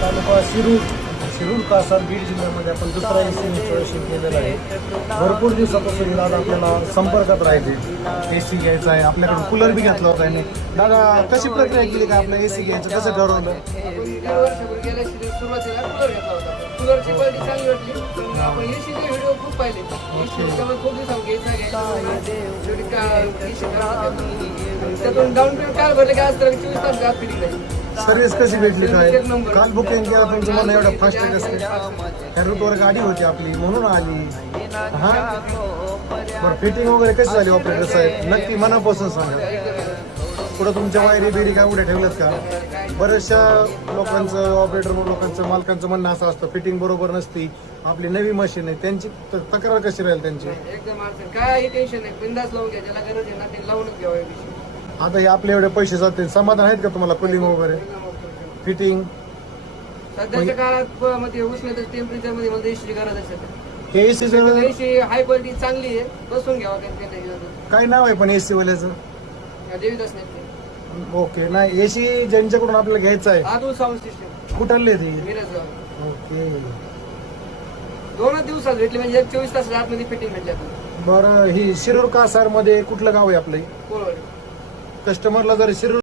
तालुका शिरूर कासार बीड जिल्ह्यामध्ये आपण दुसरा एसी इन्स्टॉलेशन केलेलं आहे. भरपूर दिवसापासून दादा आपल्याला संपर्कात राहायचे. एसी घ्यायचा आहे, आपल्याकडून कूलर बी घेतला होता याने. दादा कशी प्रक्रिया केली का आपल्या एसी घ्यायचं, कसं ठरवलं? सुरुवातीला कूलर घेतला होता. कूलरची क्वालिटी चांगली वाटली. आपण एसीचे व्हिडिओ खूप पाहिले. खूप दिवसांनी घ्यायचा त्यातून डाऊन पेमेंट काय भरले काय असतं 24 तास गात फिटिंग नाही. सर्व्हिस कशी भेटली काय? काल बुकिंग केला तुमचं मला एवढं फास्ट कसं? ह्या रूटवर गाडी होती आपली म्हणून आली. हा बरं, फिटिंग वगैरे कशी झाली ऑपरेटर साहेब? नक्की मनापासून सांगा. पुढं तुमच्या वायरी बिरी काय उड्या ठेवल्यात का? बऱ्याचशा लोकांचं ऑपरेटर लोकांचं मालकांचं म्हणणं असं असतं फिटिंग बरोबर नसती, आपली नवी मशीन आहे, त्यांची तक्रार कशी राहील त्यांची? एकदम काय टेन्शन नाही, बिंदास लावून घ्या. ज्याला गरज आहे ना ते लावूनच घ्यावं. आता हे आपले एवढे पैसे जाते, समाधान आहेत का तुम्हाला? कुलिंग वगैरे फिटिंग सध्याच्या काळात मध्ये उष्णता टेम्परेचर मध्ये मला एसी गरज असते. हे एसी एसी हाय क्वालिटी चांगली आहे, बसून घ्यावा. काय नाव आहे पण एसी वाल्याचं? देवीदास नाही ओके. नाही एसी ज्यांच्याकडून आपल्याला घ्यायचं आहे आदूल साऊंड सिस्टम कुठले ते? मिरज. ओके. 2 दिवसात भेटली म्हणजे 24 तास आतमध्ये फिटिंग भेटली. बरं, ही शिरूर कासार मध्ये कुठलं गाव आहे आपलं? कोळवाडी. कस्टमरला जर शिरूर